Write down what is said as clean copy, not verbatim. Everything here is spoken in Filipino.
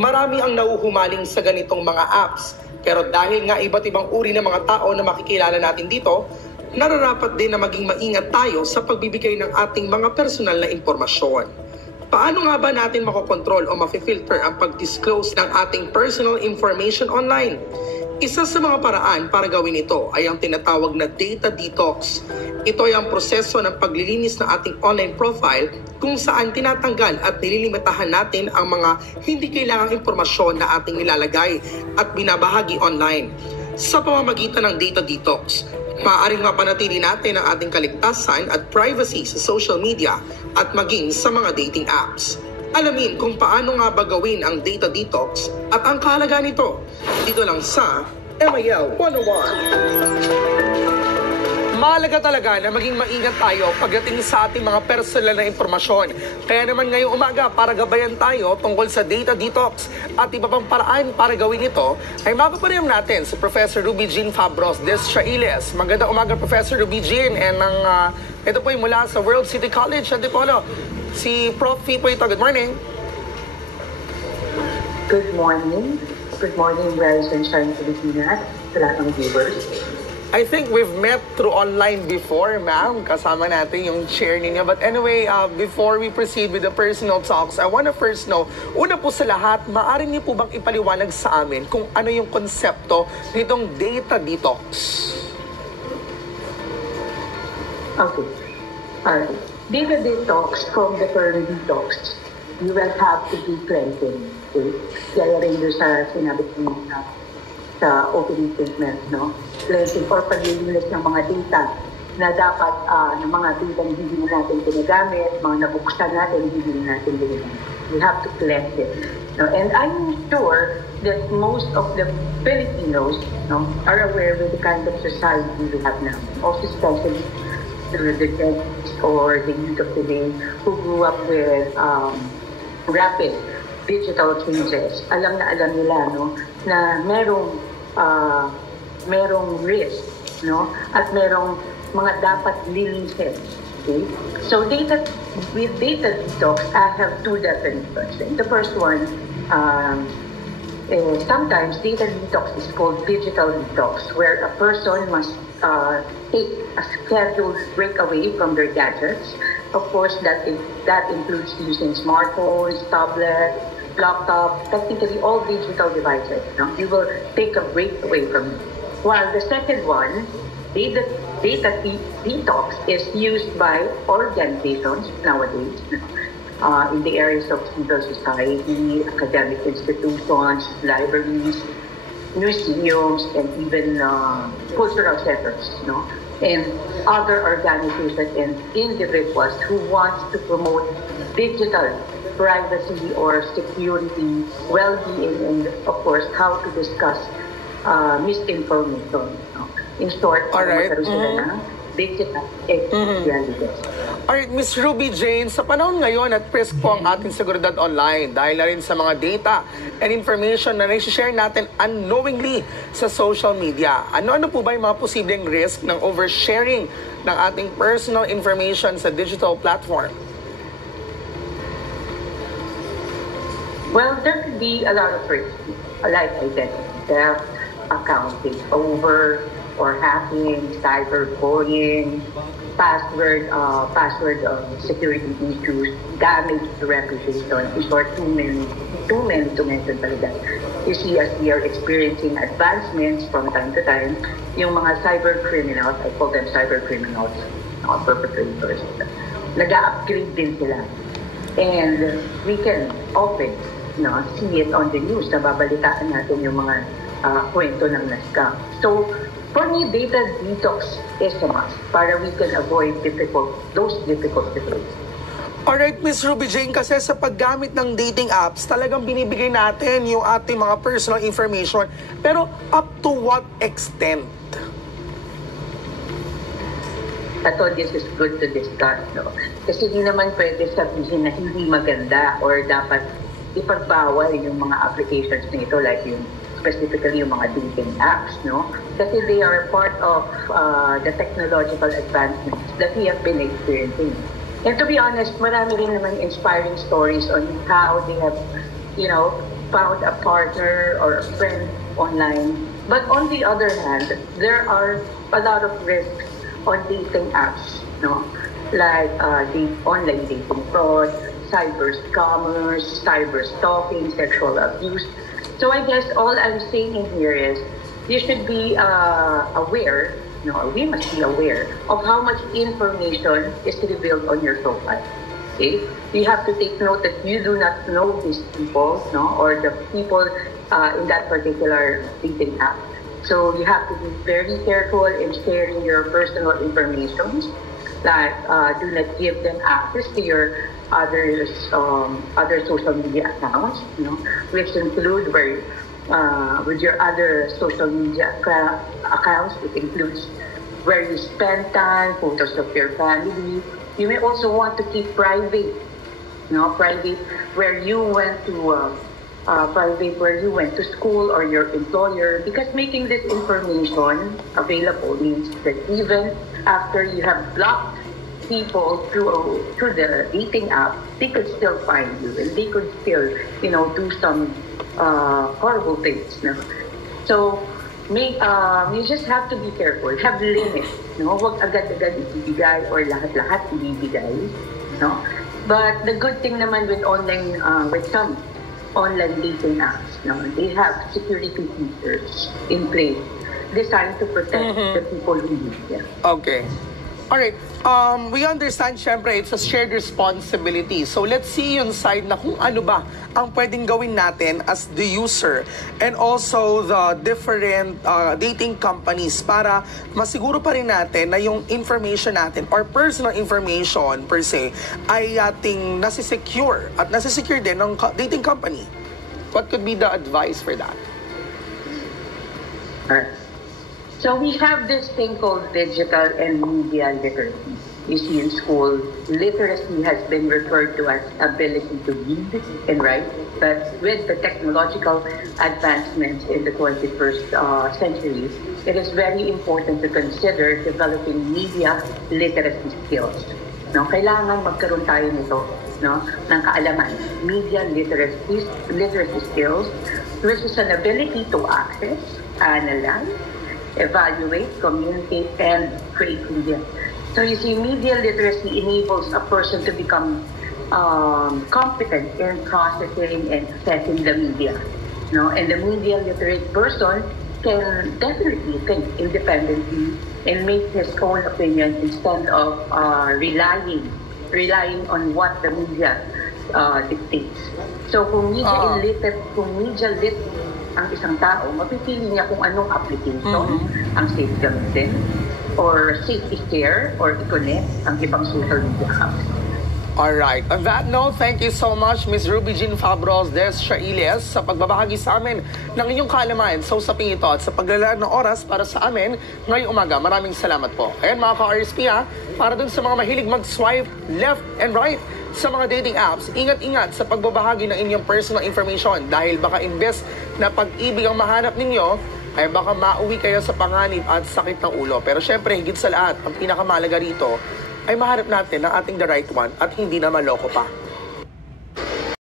Marami ang nauhumaling sa ganitong mga apps. Pero dahil nga iba't ibang uri ng mga tao na makikilala natin dito, nararapat din na maging maingat tayo sa pagbibigay ng ating mga personal na impormasyon. Paano nga ba natin makokontrol o mafi-filter ang pag-disclose ng ating personal information online? Isa sa mga paraan para gawin ito ay ang tinatawag na data detox. Ito ay ang proseso ng paglilinis ng ating online profile kung saan tinatanggal at nililimitahan natin ang mga hindi kailangang impormasyon na ating nilalagay at binabahagi online. Sa pamamagitan ng data detox, maaaring mapanatili natin ang ating kaligtasan at privacy sa social media at maging sa mga dating apps. Alamin kung paano nga ba gawin ang data detox at ang kahalagaan nito dito lang sa MIL 101. Mahalaga talaga na maging maingat tayo pagdating sa ating mga personal na impormasyon. Kaya naman ngayong umaga para gabayan tayo tungkol sa data detox at iba pang paraan para gawin ito ay mapapanayam natin si Professor Ruby Jean Fabros Deschailes. Magandang umaga Professor Ruby Jean, and ito po ay mula sa World City College Antipolo. Si Prof. Fee po ito. Good morning. Good morning. Good morning, Rise and Shine Pilipinas, sa lahat ng viewers. I think we've met through online before, ma'am. Kasama natin yung chair ninyo. But anyway, before we proceed with the personal talks, I want to first know, una po sa lahat, maaari niyo po bang ipaliwanag sa amin kung ano yung konsepto nitong data detox? Okay. Alright. Data detox, from the term detox, you will have to do cleansing. Okay? Kaya rin doon sa sinabi ko sa opening statement, no? Cleansing or paglilinis ng mga data na dapat ng mga data na hindi natin ginagamit, mga nabuksan natin, hindi natin ginagamit. We have to cleanse it. No? And I'm sure that most of the Filipinos, no, are aware with the kind of society we have now. Also especially the Gen or the youth of today who grew up with rapid digital changes. Alam nila, no, na merong risk, no, at merong mga dapat linisin. Okay? So with data detox, I have two definitions. The first one, sometimes data detox is called digital detox, where a person must take a scheduled break away from their gadgets. Of course, that includes using smartphones, tablets, laptops, technically all digital devices. No? You will take a break away from it. While the second one, data detox, is used by organizations nowadays, in the areas of civil society, academic institutions, libraries, museums, and even cultural centers, no? And other organizations and individuals who want to promote digital privacy or security, well-being, and of course, how to discuss misinformation. No? In short, digital Alright, Ms. Ruby Jane, sa panahon ngayon at risk po ang ating seguridad online dahil na rin sa mga data and information na nai-share natin unknowingly sa social media. Ano-ano po ba yung mga posibleng risk ng oversharing ng ating personal information sa digital platform? Well, there could be a lot of risks, like identity theft, account takeover, or hacking, cyberbullying, password security issues, damage to reputation. In short, too many to mention talaga. You see, as we are experiencing advancements from time to time, yung mga cyber criminals, I call them cyber criminals, perpetrators, nag-upgrade din sila. And we can often see it on the news, nababalitaan natin yung mga kwento ng nascam. So, for me, data detox is a must para we can avoid those difficult situations. Alright, Ms. Ruby Jane, kasi sa paggamit ng dating apps, talagang binibigay natin yung ating mga personal information. Pero up to what extent? I thought this is good to discuss, no? Kasi hindi naman pwede sabihin na hindi maganda or dapat ipagbawal yung mga applications na ito, like yung specifically yung mga dating apps, no? Kasi they are part of the technological advancements that we have been experiencing. And to be honest, marami rin naman inspiring stories on how they have, found a partner or a friend online. But on the other hand, there are a lot of risks on dating apps, no? Like the online dating fraud, cyber scammers, cyber stalking, sexual abuse. So I guess all I'm saying in here is you should be aware, we must be aware of how much information is revealed on your profile. Okay? You have to take note that you do not know these people, or the people in that particular dating app. So you have to be very careful in sharing your personal information. Like do not give them access to your other social media accounts, which include with your other social media accounts. It includes where you spend time, photos of your family. You may also want to keep private, private where you went to. Private where you went to school or your employer, because making this information available means that even after you have blocked people through the dating app, they could still find you and they could still, do some horrible things. So you just have to be careful, have limits. Huwag agad-agad ibibigay or lahat-lahat ibibigay. But the good thing naman with with some online dating apps, they have security features in place designed to protect the people who use them. Okay. Alright, we understand, syempre, it's a shared responsibility. So let's see yung side na kung ano ba ang pwedeng gawin natin as the user and also the different dating companies para masiguro pa rin natin na yung information natin or personal information per se ay ating nasisecure at nasisecure din ng dating company. What could be the advice for that? So we have this thing called digital and media literacy. You see in school, literacy has been referred to as ability to read and write. But with the technological advancements in the 21st century, it is very important to consider developing media literacy skills. Kailangan magkaroon tayo nito, ng kaalaman. Media literacy skills, which is an ability to access, analyze, evaluate, communicate, and create media. So you see, media literacy enables a person to become competent in processing and assessing the media. And the media literate person can definitely think independently and make his own opinion instead of relying on what the media dictates. So kung media lit ang isang tao, mapipili niya kung anong application ang safe gamitin or safe i-share or i-connect ang ibang social media apps. Alright. On that note, thank you so much, Ms. Ruby Jean Fabros des Chailes, sa pagbabahagi sa amin ng inyong kaalaman sa usaping ito at sa paglalaan ng oras para sa amin ngayong umaga. Maraming salamat po. Ayan mga ka-RSP para dun sa mga mahilig mag-swipe left and right sa mga dating apps, ingat-ingat sa pagbabahagi ng inyong personal information dahil baka imbes na pag-ibig ang mahanap ninyo, ay baka mauwi kayo sa panganib at sakit ng ulo. Pero syempre, higit sa lahat, ang pinakamalaga rito ay mahanap natin ang ating the right one at hindi na maloko pa.